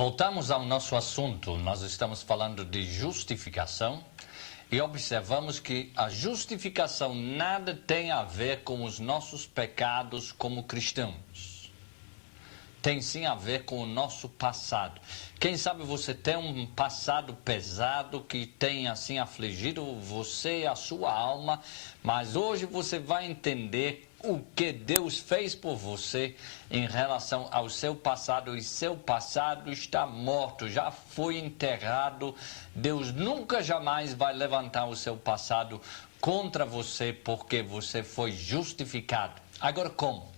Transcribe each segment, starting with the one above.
Voltamos ao nosso assunto. Nós estamos falando de justificação e observamos que a justificação nada tem a ver com os nossos pecados como cristãos. Tem sim a ver com o nosso passado. Quem sabe você tem um passado pesado que tem assim afligido você e a sua alma, mas hoje você vai entender o que Deus fez por você em relação ao seu passado, e seu passado está morto, já foi enterrado. Deus nunca jamais vai levantar o seu passado contra você, porque você foi justificado. Agora como?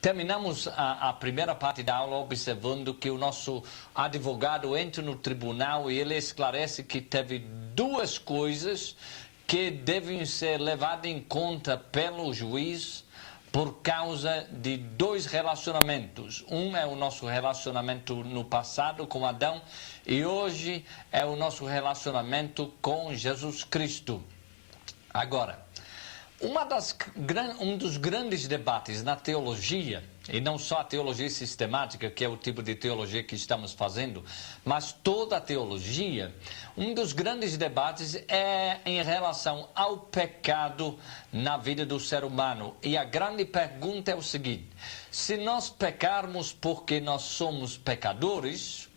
Terminamos a primeira parte da aula observando que o nosso advogado entra no tribunal e ele esclarece que teve duas coisas que devem ser levadas em conta pelo juiz por causa de dois relacionamentos. Um é o nosso relacionamento no passado com Adão e hoje é o nosso relacionamento com Jesus Cristo. Agora, um dos grandes debates na teologia, e não só a teologia sistemática, que é o tipo de teologia que estamos fazendo, mas toda a teologia, um dos grandes debates é em relação ao pecado na vida do ser humano. E a grande pergunta é o seguinte: se nós pecarmos porque nós somos pecadores,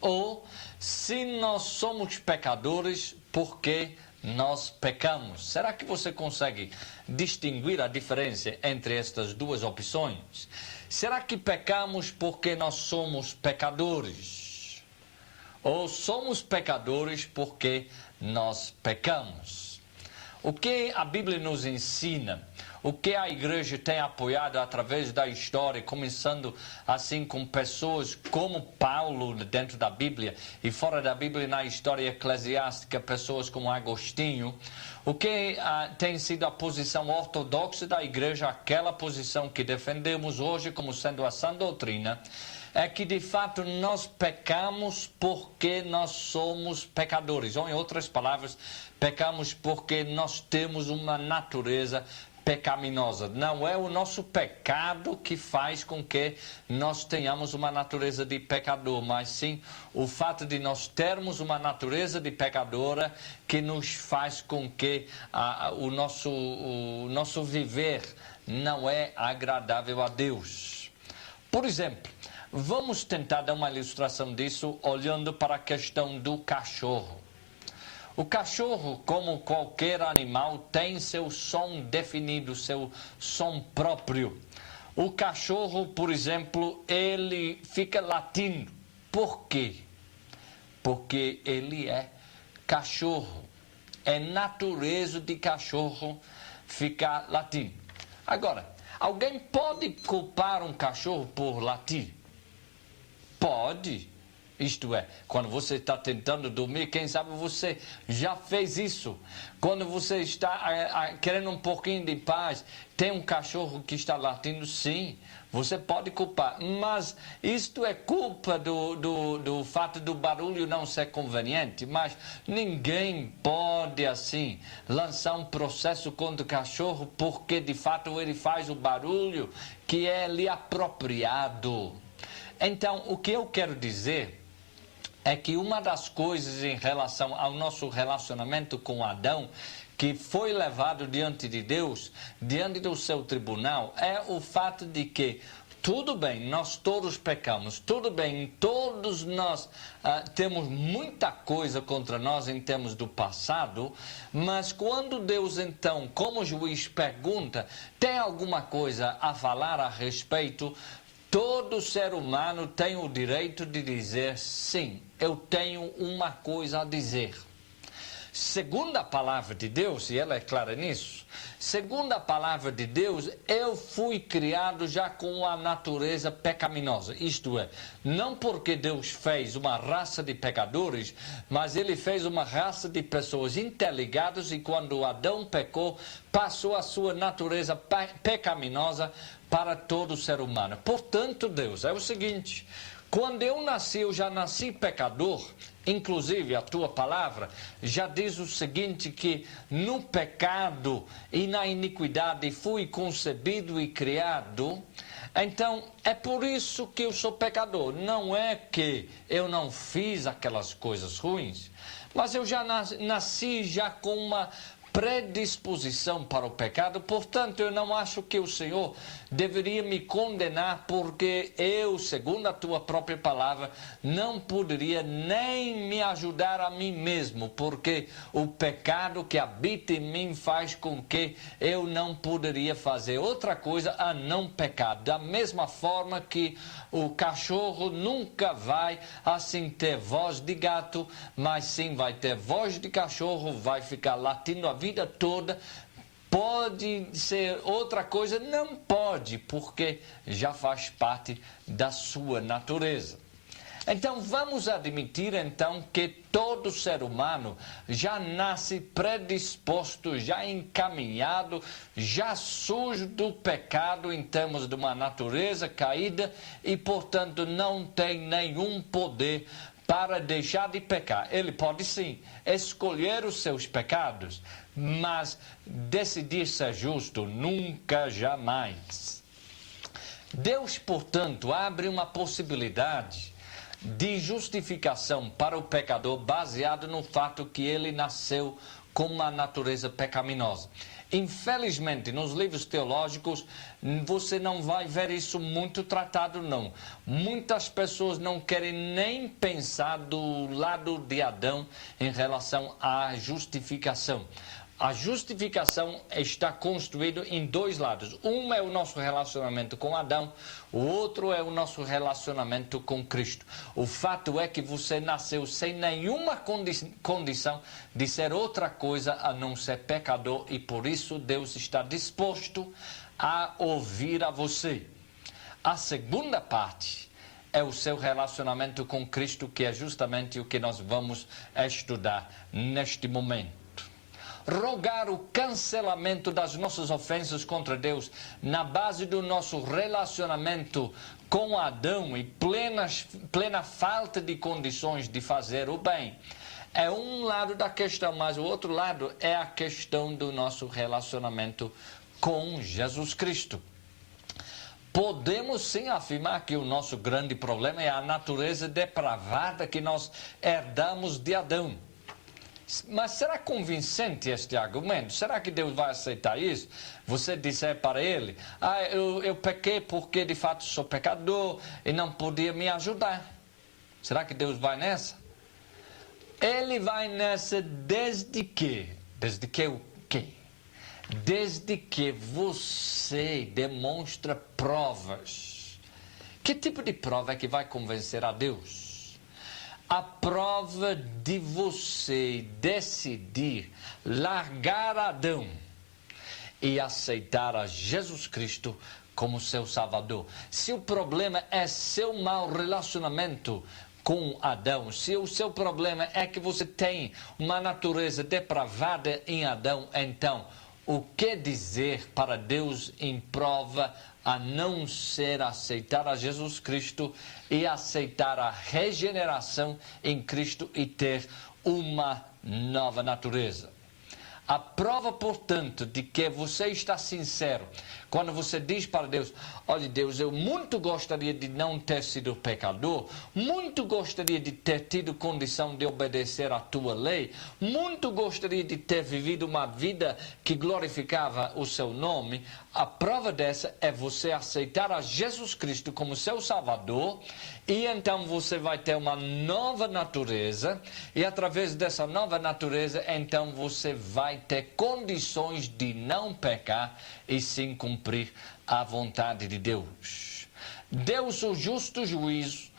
ou se nós somos pecadores porque nós pecamos? Será que você consegue distinguir a diferença entre estas duas opções? Será que pecamos porque nós somos pecadores? Ou somos pecadores porque nós pecamos? O que a Bíblia nos ensina? O que a igreja tem apoiado através da história, começando assim com pessoas como Paulo dentro da Bíblia e fora da Bíblia na história eclesiástica, pessoas como Agostinho. O que tem sido a posição ortodoxa da igreja, aquela posição que defendemos hoje como sendo a sã doutrina, é que de fato nós pecamos porque nós somos pecadores. Ou em outras palavras, pecamos porque nós temos uma natureza pecaminosa. Não é o nosso pecado que faz com que nós tenhamos uma natureza de pecador, mas sim o fato de nós termos uma natureza de pecadora que nos faz com que o nosso viver não é agradável a Deus. Por exemplo, vamos tentar dar uma ilustração disso olhando para a questão do cachorro. O cachorro, como qualquer animal, tem seu som definido, seu som próprio. O cachorro, por exemplo, ele fica latindo. Por quê? Porque ele é cachorro. É natureza de cachorro ficar latindo. Agora, alguém pode culpar um cachorro por latir? Pode. Isto é, quando você está tentando dormir, quem sabe você já fez isso. Quando você está querendo um pouquinho de paz, tem um cachorro que está latindo, sim, você pode culpar. Mas isto é culpa do fato do barulho não ser conveniente. Mas ninguém pode, assim, lançar um processo contra o cachorro porque, de fato, ele faz o barulho que é lhe apropriado. Então, o que eu quero dizer é que uma das coisas em relação ao nosso relacionamento com Adão, que foi levado diante de Deus, diante do seu tribunal, é o fato de que, tudo bem, nós todos pecamos, tudo bem, todos nós temos muita coisa contra nós em termos do passado, mas quando Deus então, como juiz, pergunta, tem alguma coisa a falar a respeito? Todo ser humano tem o direito de dizer sim, eu tenho uma coisa a dizer. Segundo a palavra de Deus, e ela é clara nisso, segundo a palavra de Deus, eu fui criado já com a natureza pecaminosa. Isto é, não porque Deus fez uma raça de pecadores, mas Ele fez uma raça de pessoas interligadas e quando Adão pecou, passou a sua natureza pecaminosa para todo ser humano. Portanto, Deus, é o seguinte: quando eu nasci, eu já nasci pecador. Inclusive, a tua palavra já diz o seguinte, que no pecado e na iniquidade fui concebido e criado. Então, é por isso que eu sou pecador. Não é que eu não fiz aquelas coisas ruins, mas eu já nasci já com uma predisposição para o pecado. Portanto, eu não acho que o Senhor deveria me condenar, porque eu, segundo a tua própria palavra, não poderia nem me ajudar a mim mesmo, porque o pecado que habita em mim faz com que eu não poderia fazer outra coisa a não pecar. Da mesma forma que o cachorro nunca vai assim ter voz de gato, mas sim vai ter voz de cachorro, vai ficar latindo a vida toda. Pode ser outra coisa? Não pode, porque já faz parte da sua natureza. Então, vamos admitir, então, que todo ser humano já nasce predisposto, já encaminhado, já sujo do pecado em termos de uma natureza caída e, portanto, não tem nenhum poder para deixar de pecar. Ele pode, sim, escolher os seus pecados, mas decidir ser justo, nunca, jamais. Deus, portanto, abre uma possibilidade de justificação para o pecador baseado no fato que ele nasceu com uma natureza pecaminosa. Infelizmente, nos livros teológicos, você não vai ver isso muito tratado, não. Muitas pessoas não querem nem pensar do lado de Adão em relação à justificação. A justificação está construída em dois lados. Um é o nosso relacionamento com Adão, o outro é o nosso relacionamento com Cristo. O fato é que você nasceu sem nenhuma condição de ser outra coisa a não ser pecador, e por isso Deus está disposto a ouvir a você. A segunda parte é o seu relacionamento com Cristo, que é justamente o que nós vamos estudar neste momento. Rogar o cancelamento das nossas ofensas contra Deus na base do nosso relacionamento com Adão e plena falta de condições de fazer o bem é um lado da questão, mas o outro lado é a questão do nosso relacionamento com Jesus Cristo. Podemos sim afirmar que o nosso grande problema é a natureza depravada que nós herdamos de Adão. Mas será convincente este argumento? Será que Deus vai aceitar isso? Você disser para ele, eu pequei porque de fato sou pecador e não podia me ajudar. Será que Deus vai nessa? Ele vai nessa desde que o quê? Desde que você demonstra provas. Que tipo de prova é que vai convencer a Deus? A prova de você decidir largar Adão e aceitar a Jesus Cristo como seu Salvador. Se o problema é seu mau relacionamento com Adão, se o seu problema é que você tem uma natureza depravada em Adão, então o que dizer para Deus em prova a não ser aceitar a Jesus Cristo e aceitar a regeneração em Cristo e ter uma nova natureza? A prova, portanto, de que você está sincero quando você diz para Deus, olha Deus, eu muito gostaria de não ter sido pecador, muito gostaria de ter tido condição de obedecer à tua lei, muito gostaria de ter vivido uma vida que glorificava o seu nome. A prova dessa é você aceitar a Jesus Cristo como seu Salvador, e então você vai ter uma nova natureza, e através dessa nova natureza, então você vai ter condições de não pecar e sim cumprir a vontade de Deus. Deus, o justo juízo,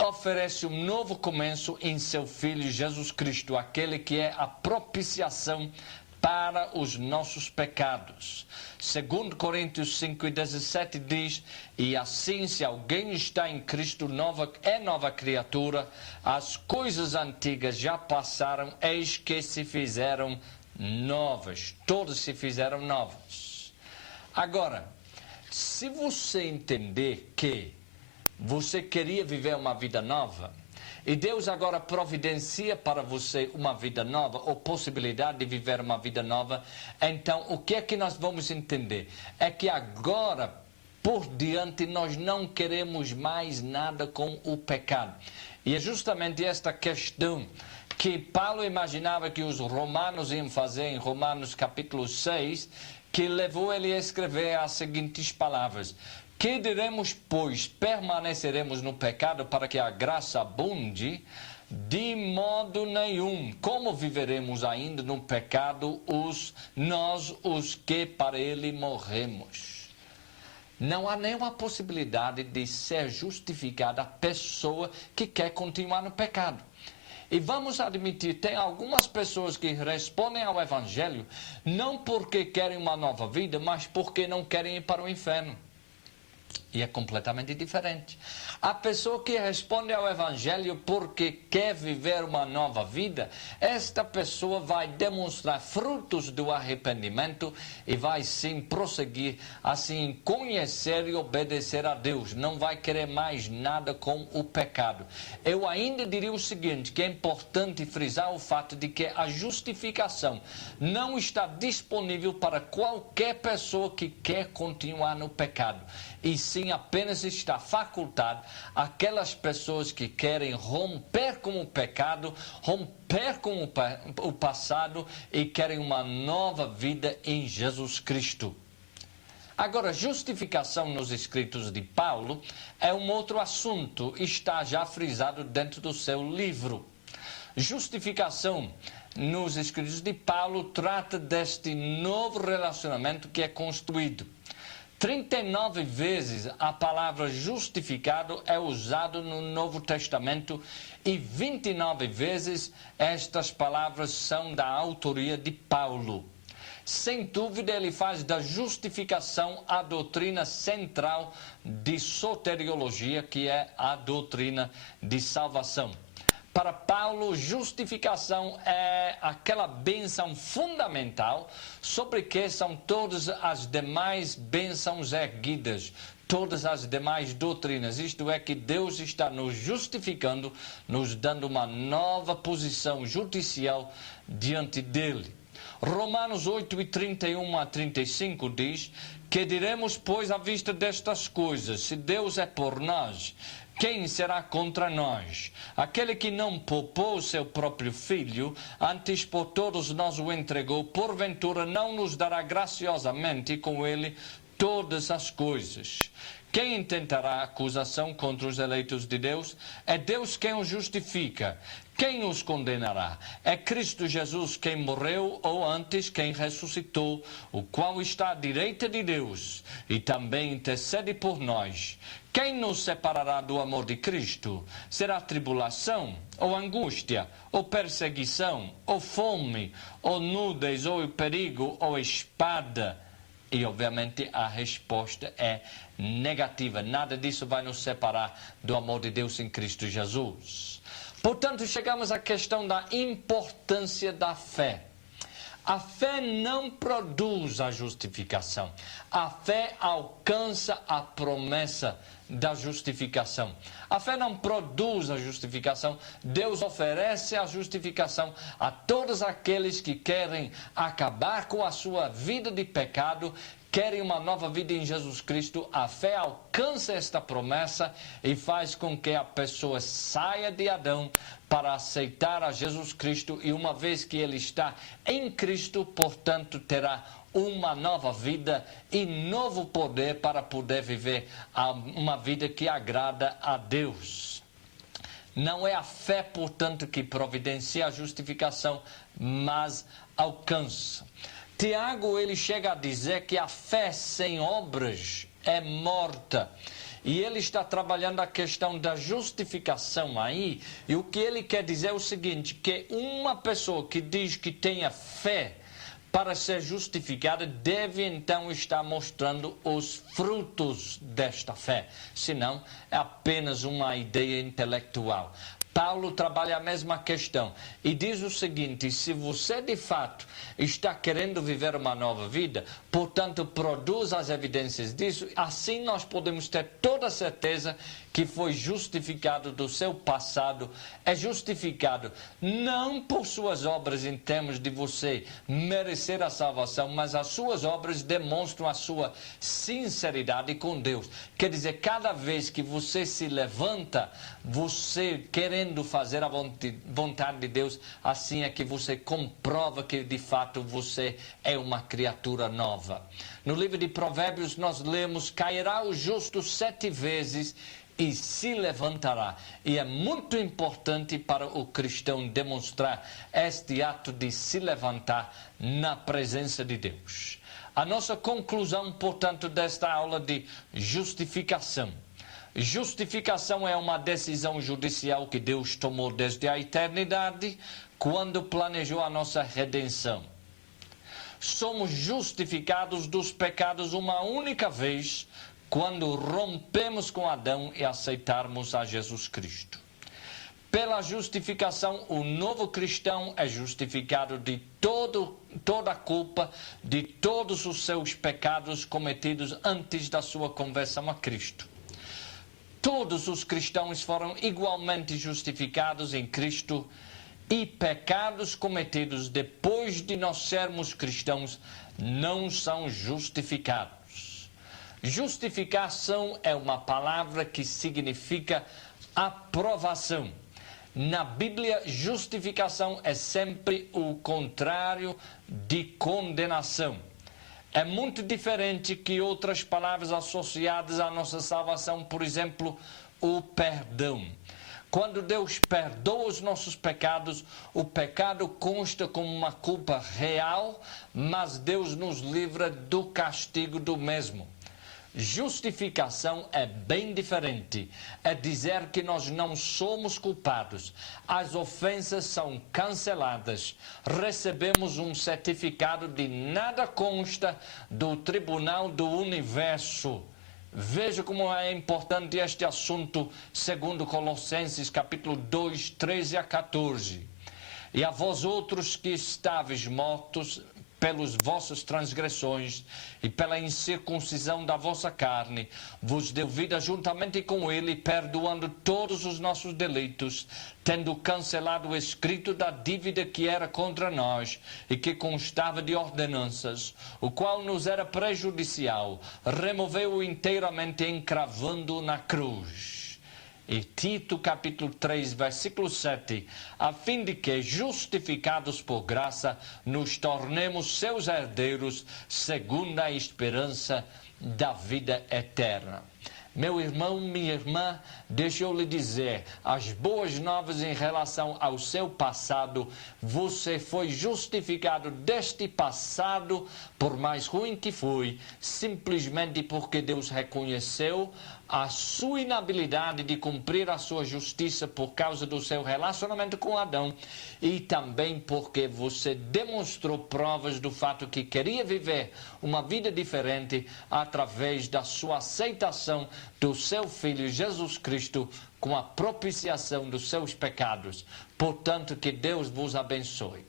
oferece um novo começo em seu Filho Jesus Cristo, aquele que é a propiciação para os nossos pecados. 2 Coríntios 5:17 diz, e assim se alguém está em Cristo, é nova criatura, as coisas antigas já passaram, eis que se fizeram novas. Todas se fizeram novas. Agora, se você entender que você queria viver uma vida nova, e Deus agora providencia para você uma vida nova, ou possibilidade de viver uma vida nova, então o que é que nós vamos entender? É que agora por diante, nós não queremos mais nada com o pecado. E é justamente esta questão que Paulo imaginava que os romanos iam fazer em Romanos capítulo 6, que levou ele a escrever as seguintes palavras: que diremos, pois, permaneceremos no pecado para que a graça abunde? De modo nenhum. Como viveremos ainda no pecado nós, os que para ele morremos? Não há nenhuma possibilidade de ser justificada a pessoa que quer continuar no pecado. E vamos admitir, tem algumas pessoas que respondem ao Evangelho não porque querem uma nova vida, mas porque não querem ir para o inferno. E é completamente diferente. A pessoa que responde ao Evangelho porque quer viver uma nova vida, esta pessoa vai demonstrar frutos do arrependimento e vai sim prosseguir assim conhecer e obedecer a Deus. Não vai querer mais nada com o pecado. Eu ainda diria o seguinte, que é importante frisar o fato de que a justificação não está disponível para qualquer pessoa que quer continuar no pecado. E sim apenas está facultado aquelas pessoas que querem romper com o pecado, romper com o passado e querem uma nova vida em Jesus Cristo. Agora, justificação nos escritos de Paulo é um outro assunto, está já frisado dentro do seu livro. Justificação nos escritos de Paulo trata deste novo relacionamento que é construído. 39 vezes a palavra justificado é usada no Novo Testamento e 29 vezes estas palavras são da autoria de Paulo. Sem dúvida, ele faz da justificação a doutrina central de soteriologia, que é a doutrina de salvação. Para Paulo, justificação é aquela bênção fundamental sobre que são todas as demais bênçãos erguidas, todas as demais doutrinas. Isto é, que Deus está nos justificando, nos dando uma nova posição judicial diante dele. Romanos 8, 31 a 35 diz: que diremos, pois, à vista destas coisas? Se Deus é por nós, quem será contra nós? Aquele que não poupou o seu próprio filho, antes por todos nós o entregou, porventura não nos dará graciosamente com ele todas as coisas? Quem intentará acusação contra os eleitos de Deus? É Deus quem os justifica. Quem os condenará? É Cristo Jesus quem morreu, ou antes quem ressuscitou, o qual está à direita de Deus e também intercede por nós. Quem nos separará do amor de Cristo? Será tribulação, ou angústia, ou perseguição, ou fome, ou nudez, ou perigo, ou espada? E, obviamente, a resposta é negativa. Nada disso vai nos separar do amor de Deus em Cristo Jesus. Portanto, chegamos à questão da importância da fé. A fé não produz a justificação. A fé alcança a promessa da justificação. A fé não produz a justificação. Deus oferece a justificação a todos aqueles que querem acabar com a sua vida de pecado, querem uma nova vida em Jesus Cristo. A fé alcança esta promessa e faz com que a pessoa saia de Adão para aceitar a Jesus Cristo, e uma vez que ele está em Cristo, portanto, terá uma nova vida e novo poder para poder viver uma vida que agrada a Deus. Não é a fé, portanto, que providencia a justificação, mas alcança. Tiago, ele chega a dizer que a fé sem obras é morta. E ele está trabalhando a questão da justificação aí. E o que ele quer dizer é o seguinte, que uma pessoa que diz que tenha fé para ser justificada deve então estar mostrando os frutos desta fé. Senão, é apenas uma ideia intelectual. Paulo trabalha a mesma questão e diz o seguinte: se você de fato está querendo viver uma nova vida, portanto produz as evidências disso, assim nós podemos ter toda a certeza que foi justificado do seu passado, é justificado não por suas obras em termos de você merecer a salvação, mas as suas obras demonstram a sua sinceridade com Deus. Quer dizer, cada vez que você se levanta, você querendo fazer a vontade de Deus, assim é que você comprova que de fato você é uma criatura nova. No livro de Provérbios nós lemos: cairá o justo 7 vezes e se levantará. E é muito importante para o cristão demonstrar este ato de se levantar na presença de Deus. A nossa conclusão, portanto, desta aula de justificação. Justificação é uma decisão judicial que Deus tomou desde a eternidade, quando planejou a nossa redenção. Somos justificados dos pecados uma única vez, quando rompemos com Adão e aceitarmos a Jesus Cristo. Pela justificação, o novo cristão é justificado de toda a culpa, de todos os seus pecados cometidos antes da sua conversão a Cristo. Todos os cristãos foram igualmente justificados em Cristo, e pecados cometidos depois de nós sermos cristãos não são justificados. Justificação é uma palavra que significa aprovação. Na Bíblia, justificação é sempre o contrário de condenação. É muito diferente que outras palavras associadas à nossa salvação, por exemplo, o perdão. Quando Deus perdoa os nossos pecados, o pecado consta como uma culpa real, mas Deus nos livra do castigo do mesmo. Justificação é bem diferente. É dizer que nós não somos culpados. As ofensas são canceladas. Recebemos um certificado de nada consta do Tribunal do Universo. Veja como é importante este assunto, segundo Colossenses capítulo 2, 13 a 14. E a vós outros que estáveis mortos pelas vossas transgressões e pela incircuncisão da vossa carne, vos deu vida juntamente com ele, perdoando todos os nossos delitos, tendo cancelado o escrito da dívida que era contra nós e que constava de ordenanças, o qual nos era prejudicial, removeu-o inteiramente, encravando-o na cruz. E Tito capítulo 3, versículo 7, a fim de que, justificados por graça, nos tornemos seus herdeiros, segundo a esperança da vida eterna. Meu irmão, minha irmã, deixa eu lhe dizer, as boas novas em relação ao seu passado: você foi justificado deste passado, por mais ruim que foi, simplesmente porque Deus reconheceu a sua inabilidade de cumprir a sua justiça por causa do seu relacionamento com Adão, e também porque você demonstrou provas do fato que queria viver uma vida diferente através da sua aceitação do seu Filho Jesus Cristo com a propiciação dos seus pecados. Portanto, que Deus vos abençoe.